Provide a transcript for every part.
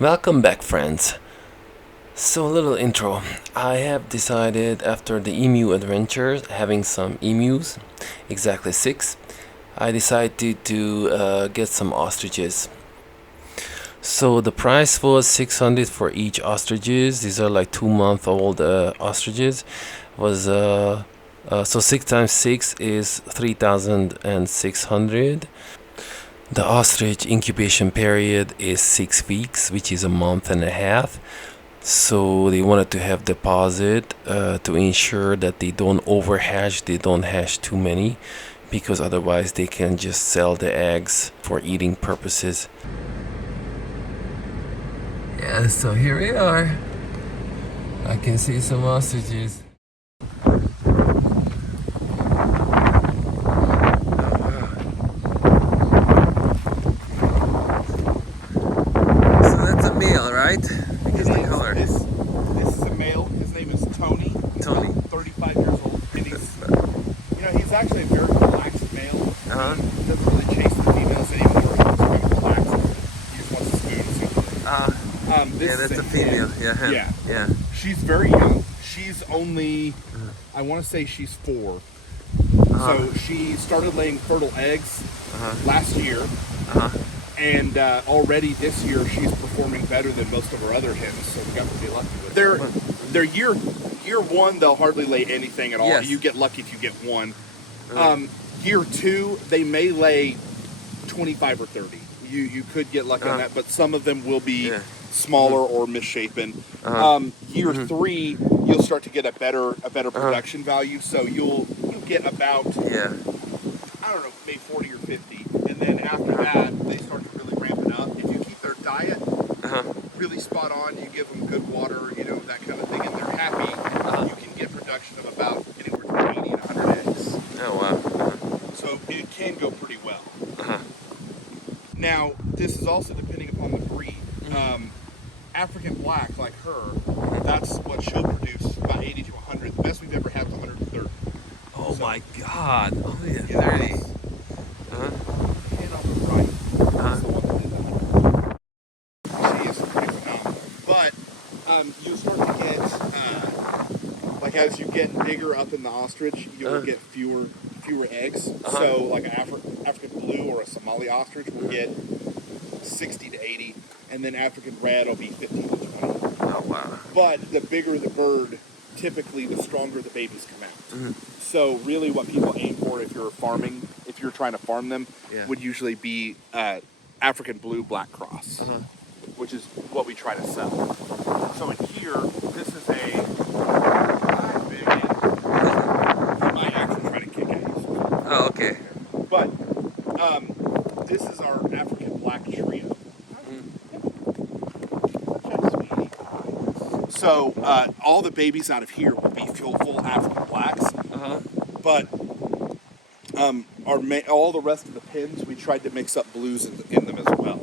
Welcome back, friends. So, a little intro. I have decided after the emu adventure, having some emus, exactly six, I decided to get some ostriches. So, the price was 600 for each ostriches. These are like 2 month old ostriches. Was So 6 times 6 is 3,600. The ostrich incubation period is 6 weeks, which is a month and a half. So they wanted to have deposit to ensure that they don't overhatch, they don't hatch too many, because otherwise they can just sell the eggs for eating purposes. Yeah, so here we are. I can see some ostriches. So that's a male, right? Because the color. This is a male. His name is Tony. He's Tony. about 35 years old, and he's actually a very relaxed male. Uh-huh. He doesn't really chase the females anymore. He's kind of relaxed. He just wants to spoon. This Yeah, that's is a female. Yeah, hen. Yeah. Yeah. She's very young. She's only, I want to say she's 4. So she started laying fertile eggs last year. And already this year she's performing better than most of our other hens, so we got pretty lucky with her. They're year one, they'll hardly lay anything at all. Yes. You get lucky if you get one. Year 2, they may lay 25 or 30. You could get lucky on that, but some of them will be smaller or misshapen. Year 3, you'll start to get a better production value, so you'll get about I don't know, maybe 40 or 50. And then after that, they start to really ramp it up. If you keep their diet really spot on, you give them good water, that kind of thing, and they're happy, you can get production of about anywhere between 80 and 100 eggs. Oh wow. So it can go pretty well. Now, this is also depending upon the breed. African black, like her, that's what she'll produce, about 80 to 100. The best we've ever had was 130. Oh my God! Only at Yeah. 30. And on the right, that's the one that did that. She is pretty phenomenal. But you'll start to get, like as you get bigger up in the ostrich, you'll get fewer eggs. So like an African blue or a Somali ostrich will get 60 to 80, and then African red will be 15 to 20. Oh wow. But the bigger the bird, typically the stronger the babies come out. So really what people aim for if you're trying to farm them, would usually be African blue black cross, which is what we try to sell. So in here, this is a big I might actually try to kick at you. Oh okay. But this is our African black trio. So all the babies out of here will be full African blacks, but all the rest of the pins we tried to mix up blues in them as well.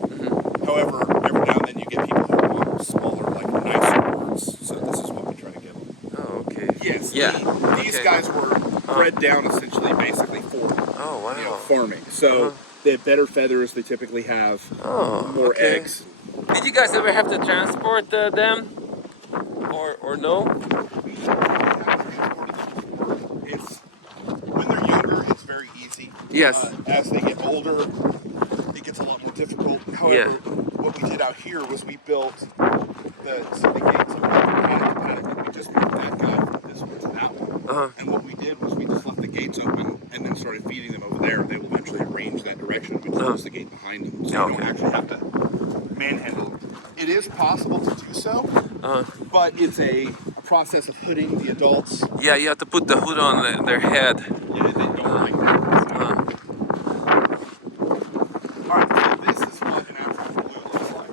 However, every now and then you get people who want smaller, like nicer birds. So this is what we try to get them. Oh okay. Yes. Yeah. These guys were bred down essentially, basically for farming. So they have better feathers. They typically have more eggs. Did you guys ever have to transport them, or no? It's when they're younger, it's very easy. Yes. As they get older, it gets a lot more difficult. However, what we did out here was we built the gates of paddock. We just moved that guy from this one to that one. And what we did was we just left the gates open and then started feeding them over there. They will eventually arrange that direction. We close the gate behind them, so you don't actually have to manhandle. It is possible to do so, but it's a process of hooding the adults. Yeah, you have to put the hood on their head. Yeah, they don't like that. Alright, so this is what an African blue looks like.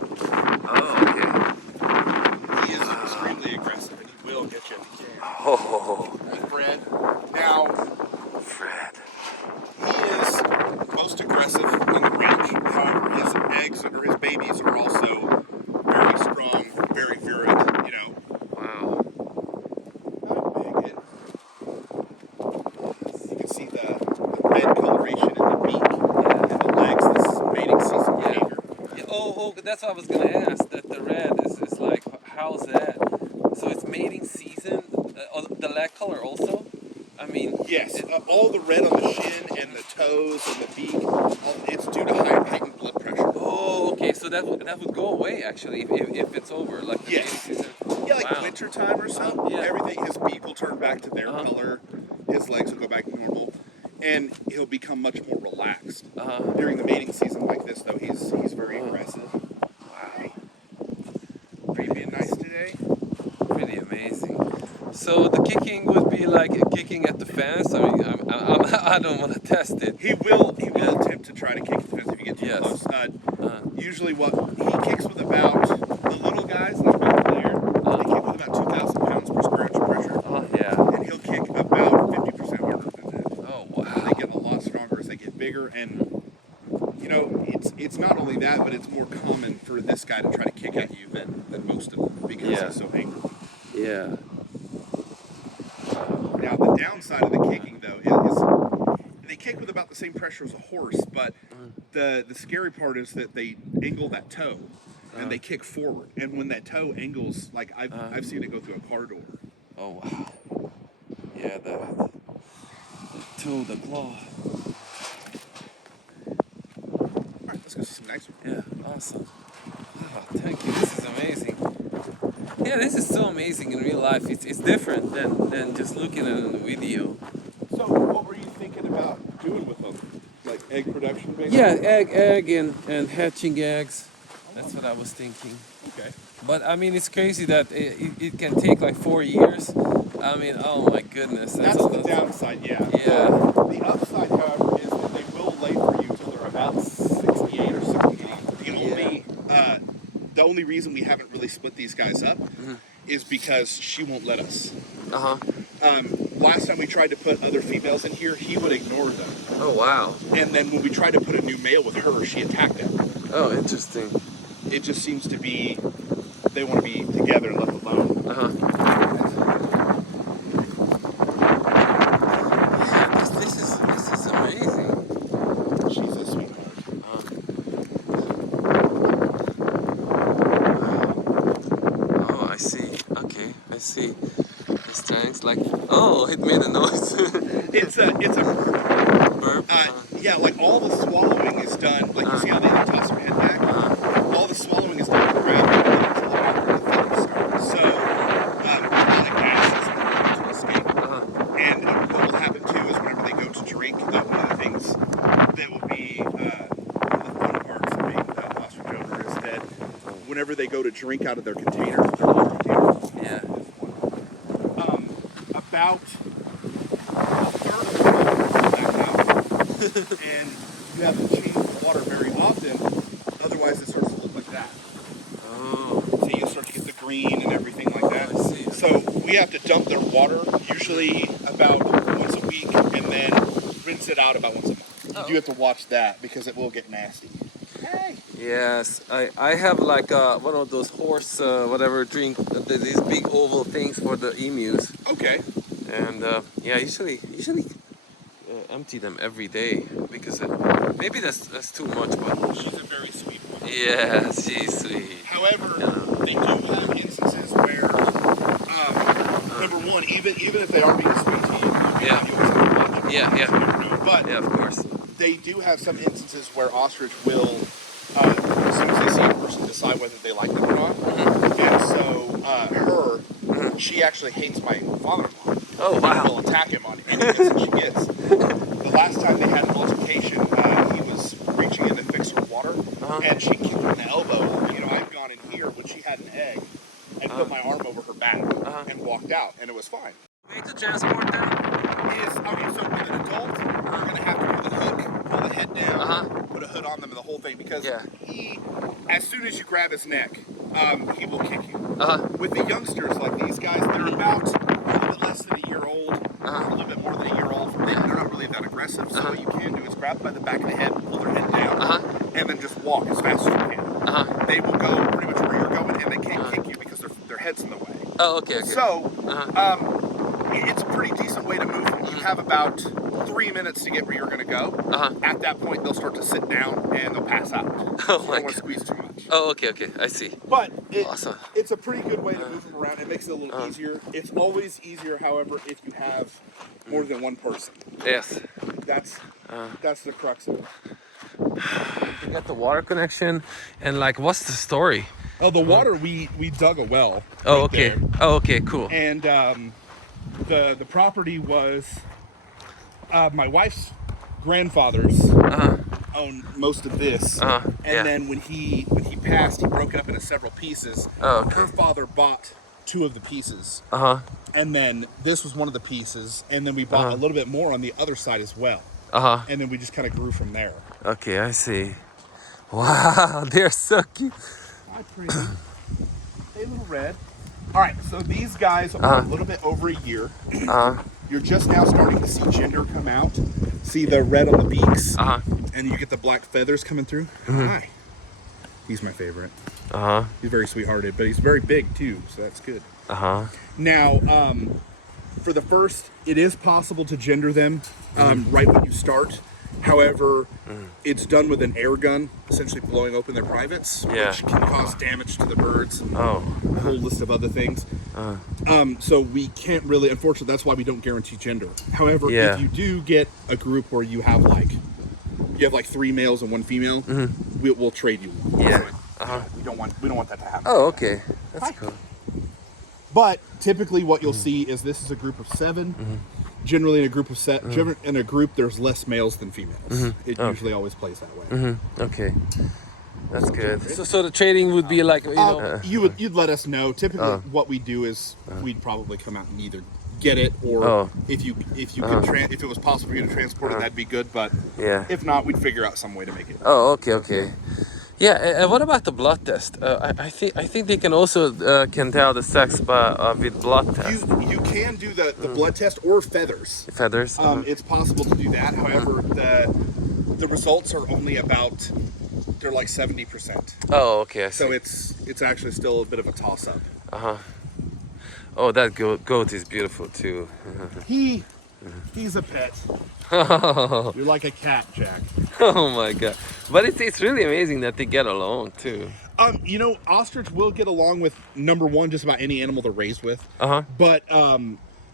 Oh okay. He is extremely aggressive and he will get you if he can. Oh, Fred. Now, Fred. he is most aggressive in the ranch. However, his eggs or his babies are also very strong, very virulent, Wow. Not big. You can see the red coloration in the beak and the legs. This is mating season behavior. Oh, that's what I was gonna ask. That the red is like, how's that? So it's mating season. The leg color also. I mean, yes, all the red on the shin and the toes and the beak, it's due to heightened blood pressure. oh, okay. So that would go away actually if it's over, like the mating Yes. season. Yeah, like Wow. winter time or so. Yeah. Everything, his beak will turn back to their color. His legs will go back to normal, and he'll become much more relaxed. During the mating season like this, though, he's very aggressive. Wow. Are you being nice today? Pretty amazing. So the kicking would be like kicking at the fence. I mean, I don't want to test it. He will attempt to try to kick the fence if you get too Yes. close. Usually, what he kicks with about the little guys like back there, they kick with about 2,000 pounds per square inch of pressure. Yeah. And he'll kick about 50% harder than that. Oh wow. They get a lot stronger as they get bigger, and you know, it's not only that, but it's more common for this guy to try to kick at you than most of them because he's so angry. Yeah. Now, the downside of the kicking, though, is they kick with about the same pressure as a horse, but the scary part is that they angle that toe and they kick forward. And when that toe angles, like I've seen it go through a car door. Oh wow. Yeah, the toe, the claw. All right, let's go see some nicer. Yeah, awesome. Wow, thank you. This is amazing. Yeah, this is so amazing in real life. It's different than just looking at it on the video. So, what were you thinking about doing with them? Like egg production, basically? Yeah, egg and hatching eggs. That's what I was thinking. Okay. But I mean, it's crazy that it can take like 4 years. I mean, oh my goodness. That's the downside, yeah. Yeah. The upside, however, is that they will lay for you until they're about 68 or 68. The only reason we haven't really split these guys up is because she won't let us. Last time we tried to put other females in here, he would ignore them. Oh wow. And then when we tried to put a new male with her, she attacked him. Oh, interesting. It just seems to be they want to be together and left alone. Yeah, this is amazing. She's a sweetheart. Oh, I see. Okay, I see. This tank's like, oh, it made a noise. It's a Burp. yeah, like all the swallowing is done. Like you see how they toss their head back. All the swallowing is done on the ground until the thing starts. So a lot of gas is going to escape. And what will happen too is whenever they go to drink, one of the things that will be one of the fun parts of being the ostrich owner is that whenever they go to drink out of their container, their water container, Yeah. about a third of the water will back out. And you have to change the water very often, otherwise it starts to look like that. Oh. So you start to get the green and everything like that. I see. So we have to dump their water usually about once a week and then rinse it out about once a month. You do have to watch that because it will get nasty. Hey! Yes, I have like one of those horse whatever drink, these big oval things for the emus. Okay. And yeah, usually empty them every day because maybe that's too much, but She's a very sweet one. yeah, she's sweet. However, they do have instances where, number one, even if they are being sweet to you, you always have to watch them. Yeah, yeah. You never know. But Yeah, of course. they do have some instances where ostrich will, as soon as they see a person, decide whether they like them or not. And so, she actually hates my father-in-law. Oh wow. Will attack him on any chance she gets. The last time they had an altercation, he was reaching in to fix her water, and she kicked him in the elbow. You know, I've gone in here when she had an egg and put my arm over her back and walked out, and it was fine. Way to transport them? Okay, so with an adult, you're going to have to do the hook, pull the head down, put a hood on them, and the whole thing, because he, as soon as you grab his neck, he will kick you. With the youngsters like these guys, they're about a little bit less than a year old, or a little bit more than a year old. They're not really that aggressive, so what you can do is grab by the back of the head, pull their head down, and then just walk as fast as you can. They will go pretty much where you're going, and they can't kick you because their head's in the way. Oh, okay. So, it's a pretty decent way to move them. You have about 3 minutes to get where you're going to go. At that point, they'll start to sit down and they'll pass out. Oh You my don't want to squeeze too much. Oh, okay, okay. I see. But Awesome. it's a pretty good way to move them around. It makes it a little easier. It's always easier, however, if you have more than one person. Yes. That's the crux of it. You got the water connection, and like, what's the story? Oh, the water, we dug a well. Oh, right okay. there. Oh, okay, cool. And the property was my wife's grandfather's owned most of this. And yeah. then when he passed, he broke it up into several pieces. Oh, okay. Her father bought 2 of the pieces. And then this was one of the pieces, and then we bought a little bit more on the other side as well. And then we just kind of grew from there. Okay, I see. Wow, they're so cute. Hi, pretty. Hey, little red. All right, so these guys are a little bit over a year. You're just now starting to see gender come out. See the red on the beaks? And you get the black feathers coming through. Hi. He's my favorite. He's very sweethearted, but he's very big too, so that's good. Now, for the first, it is possible to gender them right when you start. However, it's done with an air gun, essentially blowing open their privates, which can cause damage to the birds and a whole list of other things. So we can't really, unfortunately, that's why we don't guarantee gender. However, if you do get a group where you have like 3 males and 1 female, we'll trade you one. So we don't want that to happen. Oh, okay. That's cool. But typically, what you'll see is this is a group of 7. Generally, in a group of there's less males than females. It usually always plays that way. Okay, that's good. So the trading would be like, you'd let us know. Typically, what we do is we'd probably come out and either get it, or if it was possible for you to transport it, that'd be good. But if not, we'd figure out some way to make it. Oh, okay. Yeah, and what about the blood test? I think they can also can tell the sex by with blood test. You can do the blood test or feathers. Feathers. It's possible to do that. However, the results are only about, they're like 70%. Oh, okay. I see. So it's actually still a bit of a toss up. Oh, that goat is beautiful too. He's a pet. You're like a cat, Jack. Oh my god! But it's really amazing that they get along too. Ostrich will get along with, number one, just about any animal they're raised with. But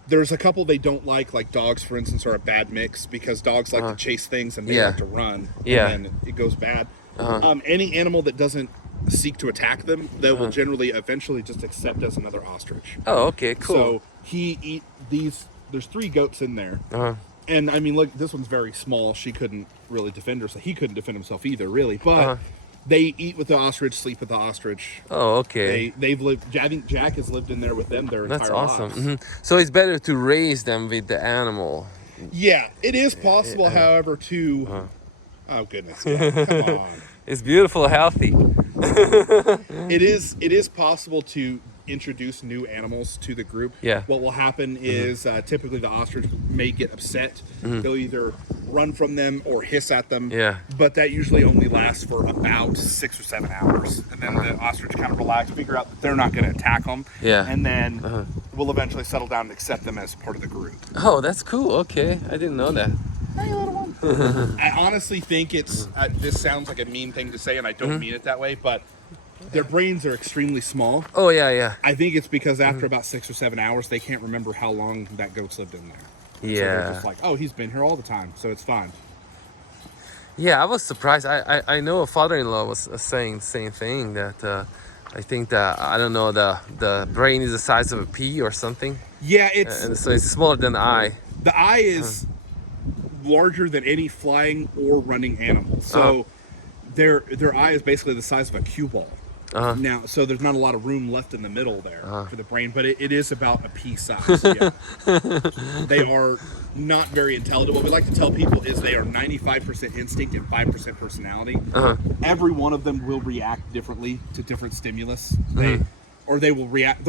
there's a couple they don't like dogs, for instance, are a bad mix because dogs like to chase things and they like to run. And it goes bad. Any animal that doesn't seek to attack them, they will generally eventually just accept as another ostrich. Oh, okay, cool. So there's 3 goats in there. And I mean, look, this one's very small. She couldn't really defend herself. He couldn't defend himself either, really. But they eat with the ostrich, sleep with the ostrich. Oh, okay. They've lived. I think Jack has lived in there with them their entire lives. That's awesome. So it's better to raise them with the animal. Yeah, it is possible, however, to. Oh goodness, Jack, come on. It's beautiful, healthy. It is possible to introduce new animals to the group. What will happen is typically the ostrich may get upset. They'll either run from them or hiss at them. But that usually only lasts for about 6 or 7 hours, and then the ostrich kind of relax, figure out that they're not going to attack them. And then we'll eventually settle down and accept them as part of the group. Oh, that's cool. Okay, I didn't know that. Hey, little one. I honestly think it's this sounds like a mean thing to say, and I don't mean it that way, but their brains are extremely small. Oh, yeah. I think it's because after about 6 or 7 hours, they can't remember how long that goat's lived in there. So they're just like, oh, he's been here all the time, so it's fine. Yeah, I was surprised. I know a father-in-law was saying the same thing, that I think that, I don't know, the brain is the size of a pea or something. Yeah, and so it's smaller than the eye. The eye is larger than any flying or running animal. So their eye is basically the size of a cue ball. Now, so there's not a lot of room left in the middle there for the brain, but it is about a pea size. They are not very intelligent. What we like to tell people is they are 95% instinct and 5% personality. Every one of them will react differently to different stimulus. They'll react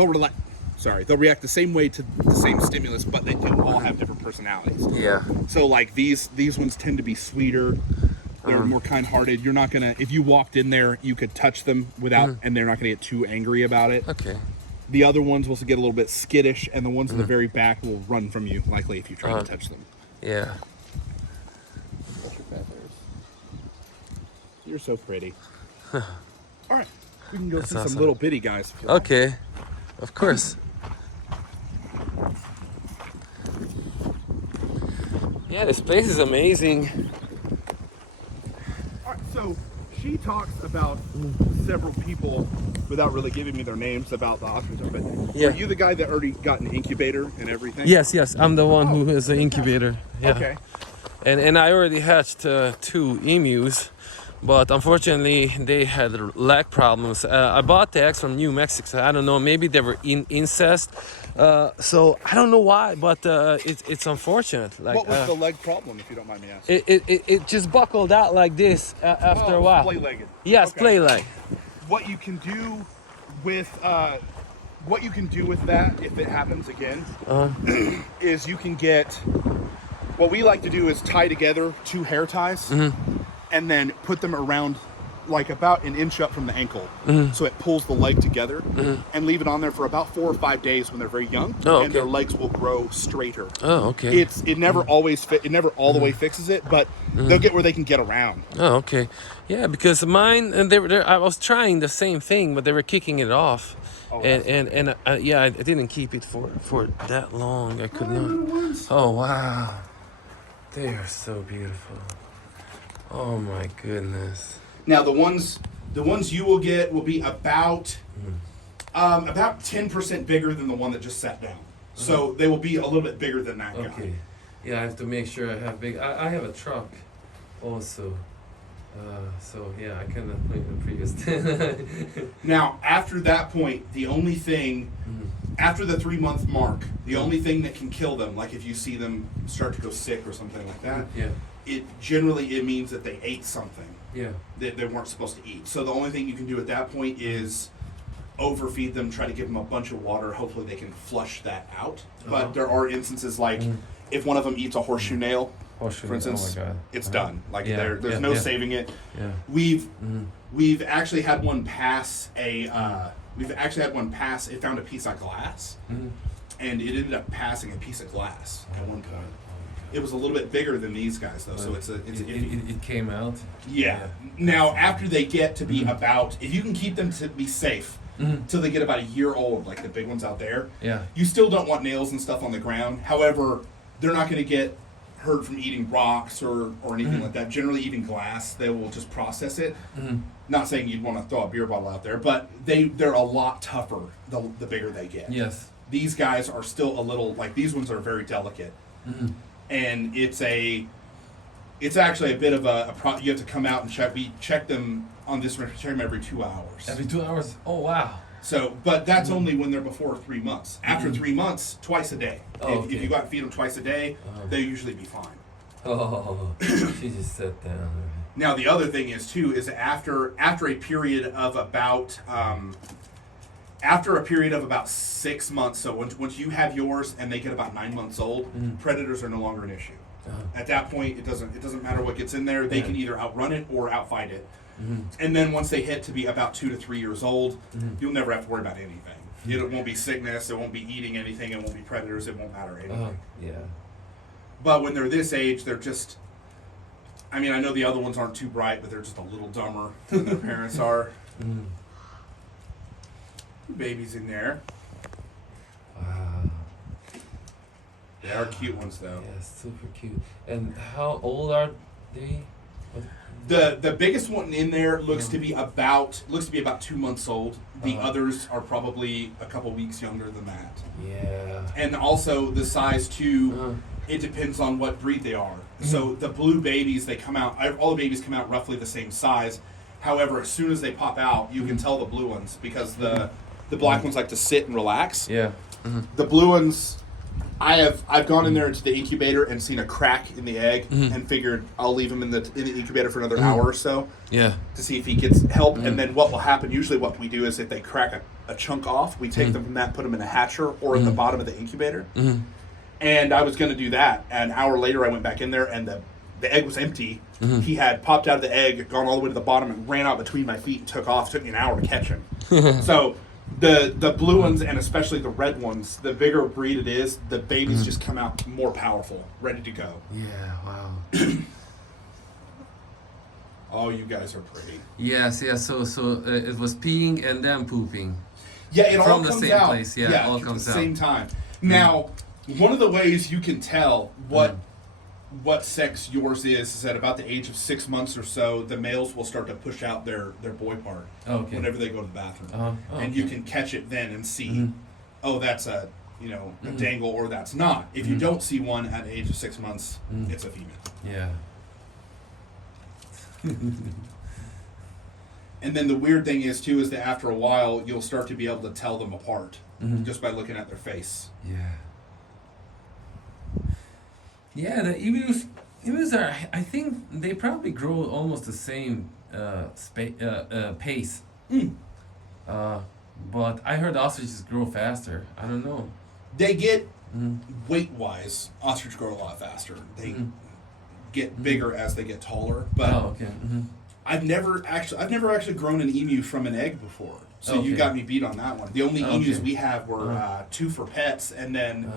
the same way to the same stimulus, but they do all have different personalities. So like these ones tend to be sweeter. They're more kind-hearted. You're not gonna, if you walked in there, you could touch them without, and they're not gonna get too angry about it. Okay. The other ones will get a little bit skittish, and the ones in the very back will run from you, likely if you try to touch them. Yeah. Brush your feathers. You're so pretty. All All right, we can go That's see awesome. some little bitty guys. If you like. Okay, of course. Yeah, this place is amazing. All right, so she talks about several people without really giving me their names about the ostriches. But Yeah. are you the guy that already got an incubator and everything? Yes, I'm the one who is the incubator. Yeah. Okay. And I already hatched 2 emus, but unfortunately they had leg problems. I bought the eggs from New Mexico. I don't know, maybe they were incest. So I don't know why, but it's unfortunate. Like, What was the leg problem, if you don't mind me asking? it just buckled out like this after a while. Splay-legged. Yes, Okay. play leg. What you can do with that, if it happens again, is you can get. What we like to do is tie together 2 hair ties, and then put them around, like about an inch up from the ankle, so it pulls the leg together, and leave it on there for about 4 or 5 days when they're very young, and their legs will grow straighter. Oh, okay. It never always it never all the way fixes it, but they'll get where they can get around. Oh, okay. Yeah, because mine, and I was trying the same thing, but they were kicking it off. Oh, and yeah, I didn't keep it for that long. I could not. Oh, wow. They are so beautiful. Oh my goodness. Now the ones you will get will be about 10% bigger than the one that just sat down. So they will be a little bit bigger than that guy. Okay. Yeah, I have to make sure I have big. I have a truck also. So yeah, I cannot put in the previous. Now after that point, the only thing after the 3-month mark, the only thing that can kill them, like if you see them start to go sick or something like that, Yeah. it generally means that they ate something Yeah. that they weren't supposed to eat. So the only thing you can do at that point is overfeed them, try to give them a bunch of water. Hopefully they can flush that out. But there are instances like if one of them eats a horseshoe nail, for instance, oh my God. it's done. Like Yeah, there's yeah, no yeah. saving it. Yeah. We've actually had one pass it found a piece of glass, and it ended up passing a piece of glass at one point. It was a little bit bigger than these guys though, so it came out. yeah. Now after they get to be about, if you can keep them to be safe till they get about a year old, like the big ones out there, Yeah. you still don't want nails and stuff on the ground. However, they're not going to get hurt from eating rocks or anything like that. Generally eating glass, they will just process it. Not saying you'd want to throw a beer bottle out there, but they're a lot tougher the bigger they get. Yes. These guys are still a little, like these ones are very delicate. And it's actually a bit of you have to come out and check. We check them on this, check them every 2 hours. Every 2 hours. Oh wow. So, but that's only when they're before 3 months. After 3 months, twice a day. Oh, if you go out and feed them twice a day, they'll usually be fine. Oh, she just sat down. Now, the other thing is too is after a period of about 6 months. So once you have yours and they get about 9 months old, predators are no longer an issue. At that point, it doesn't matter what gets in there. They can either outrun it or outfight it. And then once they hit to be about 2 to 3 years old, you'll never have to worry about anything. It won't be sickness. It won't be eating anything. It won't be predators. It won't matter anything. Yeah. But when they're this age, they're just. I mean, I know the other ones aren't too bright, but they're just a little dumber than their parents are. Babies in there. Wow. They are cute ones, though. Yeah, super cute. And how old are they? The biggest one in there looks to be about 2 months old. The others are probably a couple weeks younger than that. Yeah. And also the size too. It depends on what breed they are. So the blue babies, they come out. All the babies come out roughly the same size. However, as soon as they pop out, you can tell the blue ones because the black ones like to sit and relax. Yeah. The blue ones. I've gone in there into the incubator and seen a crack in the egg and figured I'll leave him in the incubator for another hour or so. Yeah. To see if he gets help, and then what will happen? Usually, what we do is if they crack a chunk off, we take them from that, put them in a hatcher or in the bottom of the incubator. And I was going to do that. An hour later, I went back in there, and the egg was empty. He had popped out of the egg, gone all the way to the bottom, and ran out between my feet and took off. It took me an hour to catch him. So. The blue ones and especially the red ones, the bigger breed it is, the babies just come out more powerful, ready to go. Yeah, wow. Oh, you guys are pretty. Yes, yeah. So it was peeing and then pooping. Yeah, it all From the comes same out. place, yeah, it all at comes the out. same time. Now, one of the ways you can tell what sex yours is at about the age of 6 months or so, the males will start to push out their boy part Okay. whenever they go to the bathroom, Oh, and okay. you can catch it then and see, oh, that's a a dangle or that's not. If you don't see one at the age of 6 months, it's a female. Yeah. And then the weird thing is too is that after a while you'll start to be able to tell them apart just by looking at their face. Yeah. Yeah, the emus are. I think they probably grow almost the same pace. But I heard ostriches grow faster. I don't know. They get weight wise, ostrich grow a lot faster. They get bigger as they get taller. But Oh, okay. I've never actually grown an emu from an egg before. So you Okay. got me beat on that one. The only emus Okay. we have were 2 for pets, and then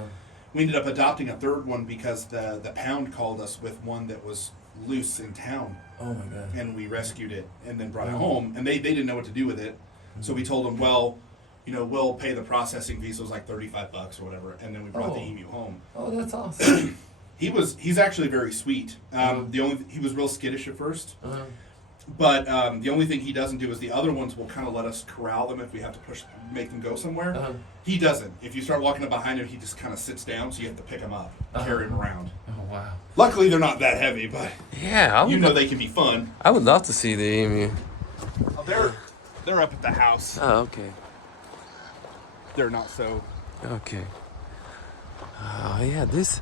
we ended up adopting a third one because the pound called us with one that was loose in town, Oh my god. and we rescued it and then brought it home, and they didn't know what to do with it. So we told them, well, we'll pay the processing fee, so it was like $35 or whatever, and then we brought the Oh. emu home. Oh, that's awesome. He's actually very sweet. He was real skittish at first. But the only thing he doesn't do is the other ones will kind of let us corral them if we have to make them go somewhere. He doesn't. If you start walking up behind him, he just kind of sits down, so you have to pick him up, carry him around. Oh wow. Luckily, they're not that heavy, but Yeah, they can be fun. I would love to see the emu. Oh, they're up at the house. Oh, okay. They're not so. Okay. Oh yeah, this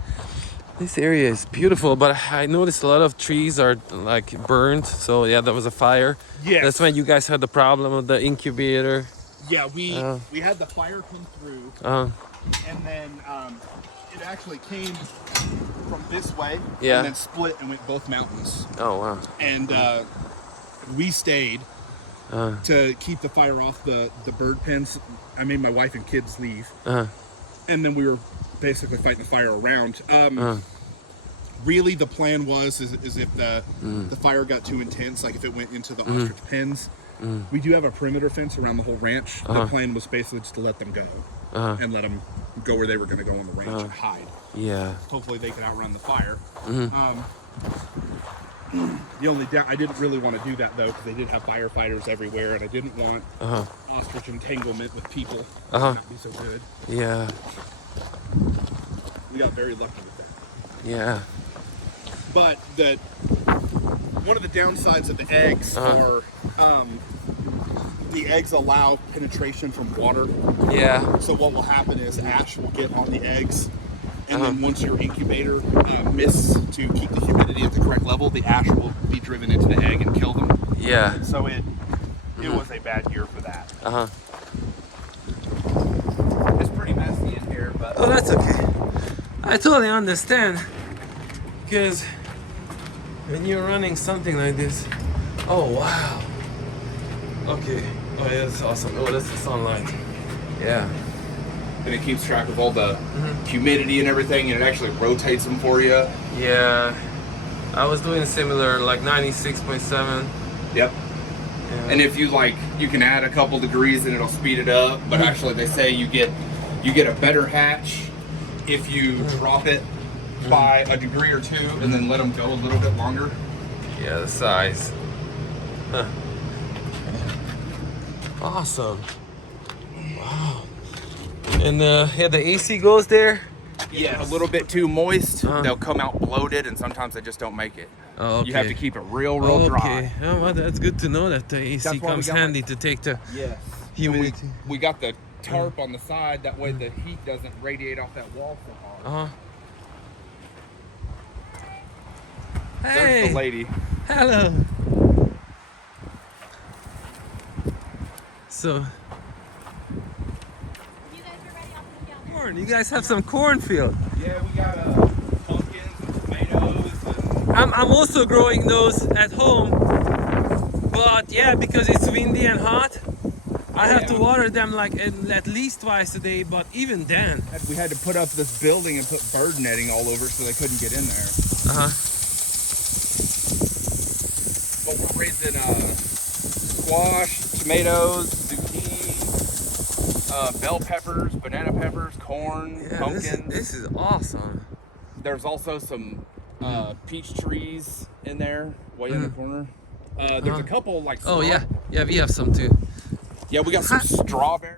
area is beautiful, but I noticed a lot of trees are like burned. So yeah, there was a fire. Yes. That's when you guys had the problem with the incubator. Yeah, we had the fire come through, and then it actually came from this way, Yeah. and then split and went both mountains. Oh wow. And we stayed to keep the fire off the bird pens. I made my wife and kids leave, and then we were basically fighting the fire around. Really, the plan is if the fire got too intense, like if it went into the ostrich pens. We do have a perimeter fence around the whole ranch. The plan was basically just to let them go and let them go where they were going to go on the ranch and hide. Yeah. Hopefully, they could outrun the fire. The only I didn't really want to do that though, because they did have firefighters everywhere, and I didn't want ostrich entanglement with people. That would not be so good. Yeah. We got very lucky with that. Yeah. But one of the downsides of the eggs are the eggs allow penetration from water. Yeah. So what will happen is ash will get on the eggs, and then once your incubator mists to keep the humidity at the correct level, the ash will be driven into the egg and kill them. Yeah. So it was a bad year for that. It's pretty messy in here, but Oh, that's okay. I totally understand. Because when you're running something like this, oh wow. Okay. Oh yeah, that's awesome. Oh, that's the sunlight. Yeah. and it keeps track of all the humidity and everything, and it actually rotates them for you. Yeah. I was doing similar, like 96.7. Yep. Yeah. And if you can add a couple degrees and it'll speed it up. But actually, they say you get a better hatch if you drop it by a degree or two and then let them go a little bit longer. Yeah, the size. Huh. Awesome. Wow. And yeah, the AC goes there. Yeah, a little bit too moist, they'll come out bloated, and sometimes they just don't make it. Oh, okay. You have to keep it real dry. Okay. Oh, well, that's good to know that the AC That's why we comes got handy to take the Yes. humidity. We got the tarp on the side, that way the heat doesn't radiate off that wall so hard. Hey. There's the lady. Hello. So. Corn. You guys have some cornfield. Yeah, we got pumpkins and tomatoes. I'm also growing those at home, but yeah, because it's windy and hot, I have to water them like at least twice a day. But even then, We had to put up this building and put bird netting all over so they couldn't get in there. But we're raising squash, tomatoes, zucchini, bell peppers, banana peppers, corn, Yeah, pumpkins. this is awesome. There's also some peach trees in there, way in the corner. There's a couple like Oh yeah, we have some too. yeah, we got some strawberries.